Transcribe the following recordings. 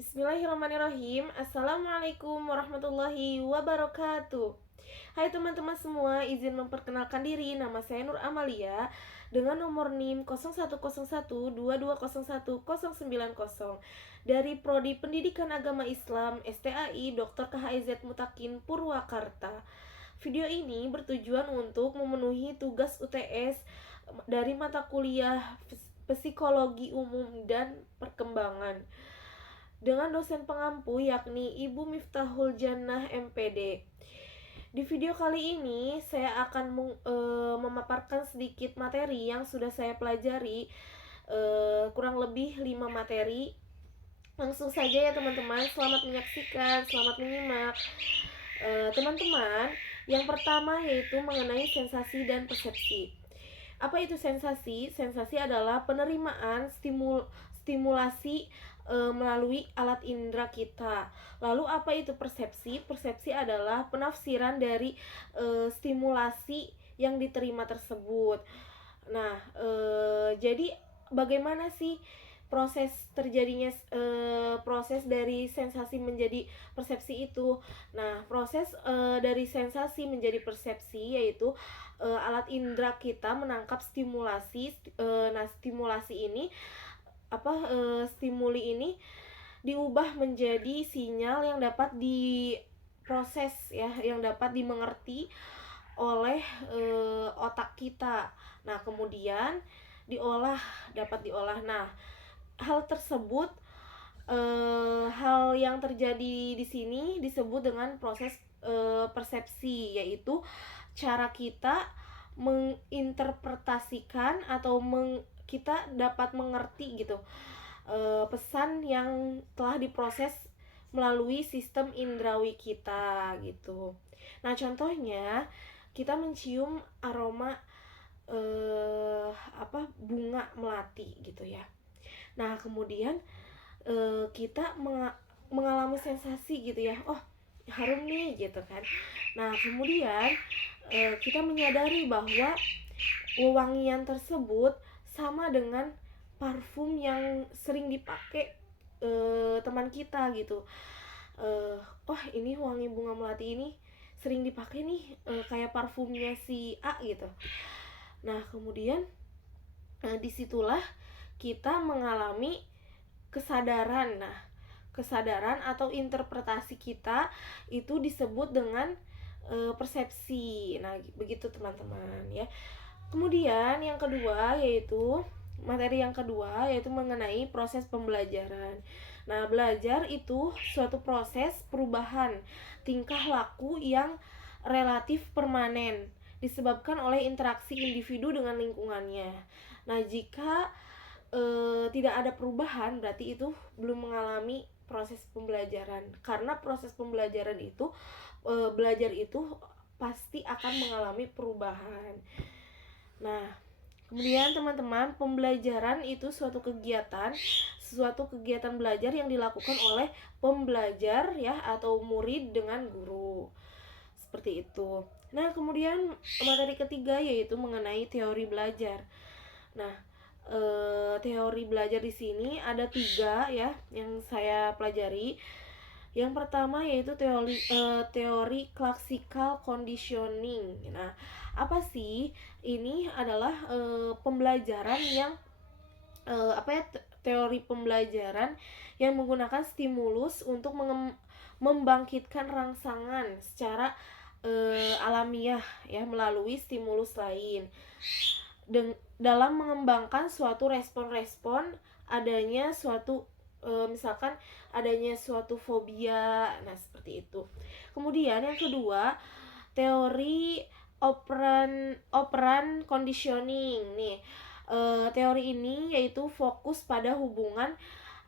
Bismillahirrahmanirrahim. Assalamualaikum warahmatullahi wabarakatuh. Hai teman-teman semua, izin memperkenalkan diri. Nama saya Nur Amalia dengan nomor NIM 010122019090 dari Prodi Pendidikan Agama Islam STAI Dr. KHIZ Mutakin Purwakarta. Video ini bertujuan untuk memenuhi tugas UTS dari mata kuliah Psikologi Umum dan Perkembangan dengan dosen pengampu yakni Ibu Miftahul Jannah MPD. Di video kali ini saya akan memaparkan sedikit materi yang sudah saya pelajari, kurang lebih 5 materi. Langsung saja ya teman-teman, selamat menyaksikan, selamat menyimak. Teman-teman, yang pertama yaitu mengenai sensasi dan persepsi. Apa itu sensasi? Sensasi adalah penerimaan stimulasi melalui alat indera kita. Lalu apa itu persepsi? Persepsi adalah penafsiran dari stimulasi yang diterima tersebut. Nah, jadi bagaimana sih proses terjadinya proses dari sensasi menjadi persepsi itu? Nah, proses dari sensasi menjadi persepsi yaitu alat indera kita menangkap stimulasi. Nah, stimulasi ini stimuli ini diubah menjadi sinyal yang dapat diproses ya, yang dapat dimengerti oleh otak kita. Nah, kemudian dapat diolah. Nah, hal tersebut hal yang terjadi di sini disebut dengan proses persepsi, yaitu cara kita menginterpretasikan atau kita dapat mengerti gitu pesan yang telah diproses melalui sistem indrawi kita gitu. Nah, contohnya kita mencium aroma bunga melati gitu ya. Nah, kemudian kita mengalami sensasi gitu ya, oh harum nih gitu kan. Nah, kemudian kita menyadari bahwa wewangian tersebut sama dengan parfum yang sering dipakai teman kita gitu. Oh ini wangi bunga melati ini sering dipakai nih, kayak parfumnya si A gitu. Nah, kemudian disitulah kita mengalami kesadaran. Nah, kesadaran atau interpretasi kita itu disebut dengan persepsi. Nah, begitu teman-teman ya. Kemudian yang kedua yaitu materi yang kedua yaitu mengenai proses pembelajaran. Nah, belajar itu suatu proses perubahan tingkah laku yang relatif permanen disebabkan oleh interaksi individu dengan lingkungannya. Nah, jika tidak ada perubahan berarti itu belum mengalami proses pembelajaran, karena proses pembelajaran itu belajar itu pasti akan mengalami perubahan. Nah, kemudian teman-teman, pembelajaran itu suatu kegiatan belajar yang dilakukan oleh pembelajar ya atau murid dengan guru. Seperti itu. Nah, kemudian materi ketiga yaitu mengenai teori belajar. Nah, teori belajar di sini ada 3 ya yang saya pelajari. Yang pertama yaitu teori classical conditioning. Nah, apa sih? Ini adalah pembelajaran yang teori pembelajaran yang menggunakan stimulus untuk membangkitkan rangsangan secara alamiah ya melalui stimulus lain. Dalam mengembangkan suatu respon-respon adanya suatu misalkan adanya suatu fobia. Nah, seperti itu. Kemudian yang kedua, teori operant conditioning nih. Teori ini yaitu fokus pada hubungan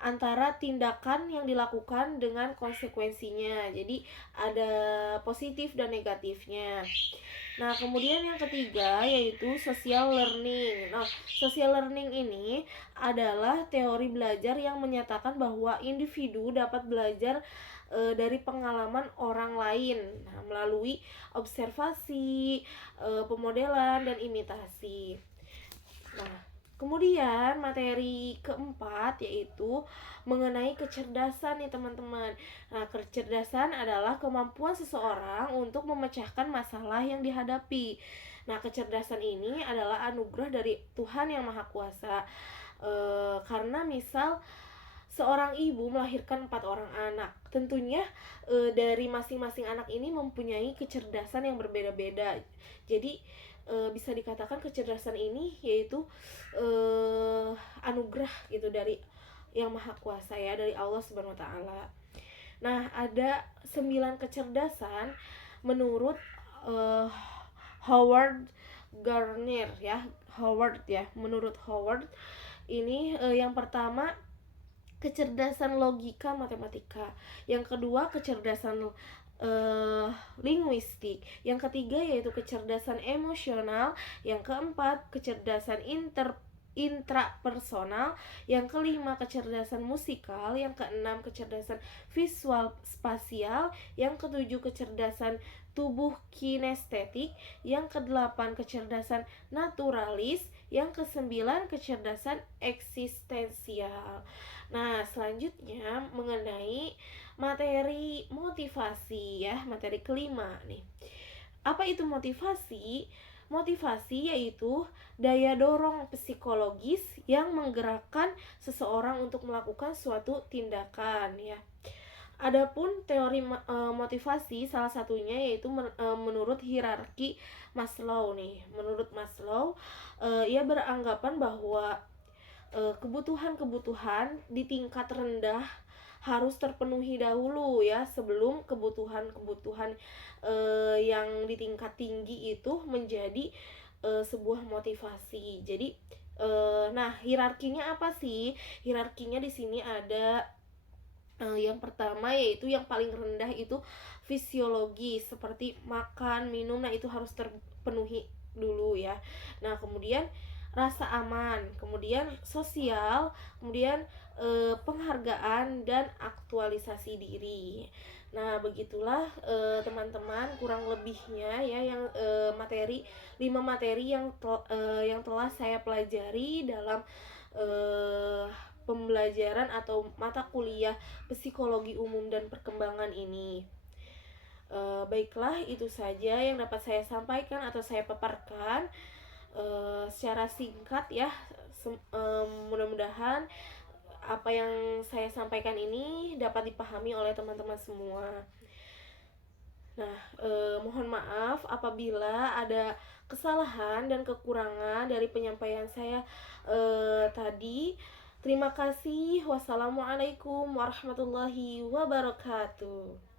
antara tindakan yang dilakukan dengan konsekuensinya. Jadi ada positif dan negatifnya. Nah, kemudian yang ketiga yaitu social learning. Nah, social learning ini adalah teori belajar yang menyatakan bahwa individu dapat belajar dari pengalaman orang lain, nah, melalui observasi, pemodelan dan imitasi. Nah, Kemudian materi keempat yaitu mengenai kecerdasan nih teman-teman. Nah, kecerdasan adalah kemampuan seseorang untuk memecahkan masalah yang dihadapi. Nah, kecerdasan ini adalah anugerah dari Tuhan yang Maha Kuasa. Karena misal seorang ibu melahirkan 4 orang anak, tentunya dari masing-masing anak ini mempunyai kecerdasan yang berbeda-beda. Jadi bisa dikatakan kecerdasan ini yaitu anugerah gitu dari yang Maha Kuasa ya, dari Allah Subhanahu wa taala. Nah, ada 9 kecerdasan menurut uh, Howard Gardner ya. Menurut Howard ini yang pertama kecerdasan logika matematika, yang kedua kecerdasan linguistik, yang ketiga yaitu kecerdasan emosional, yang keempat kecerdasan intrapersonal, yang kelima kecerdasan musikal, yang keenam kecerdasan visual spasial, yang ketujuh kecerdasan tubuh kinestetik, yang kedelapan kecerdasan naturalis, yang kesembilan kecerdasan eksistensial. Nah, selanjutnya mengenai materi motivasi ya, materi kelima nih. Apa itu motivasi? Motivasi yaitu daya dorong psikologis yang menggerakkan seseorang untuk melakukan suatu tindakan ya. Adapun teori motivasi salah satunya yaitu menurut hierarki Maslow nih. Menurut Maslow, ia beranggapan bahwa kebutuhan-kebutuhan di tingkat rendah harus terpenuhi dahulu ya sebelum kebutuhan-kebutuhan yang di tingkat tinggi itu menjadi sebuah motivasi. Jadi nah, hierarkinya apa sih? Hierarkinya di sini ada yang pertama yaitu yang paling rendah itu fisiologi seperti makan, minum, nah itu harus terpenuhi dulu ya. Nah, kemudian rasa aman, kemudian sosial, kemudian penghargaan dan aktualisasi diri. Nah, begitulah teman-teman kurang lebihnya ya yang materi 5 materi yang telah saya pelajari dalam pembelajaran atau mata kuliah psikologi umum dan perkembangan ini. Baiklah, itu saja yang dapat saya sampaikan atau saya paparkan secara singkat ya. Mudah-mudahan apa yang saya sampaikan ini dapat dipahami oleh teman-teman semua. Nah, mohon maaf apabila ada kesalahan dan kekurangan dari penyampaian saya tadi. Terima kasih. Wassalamualaikum warahmatullahi wabarakatuh.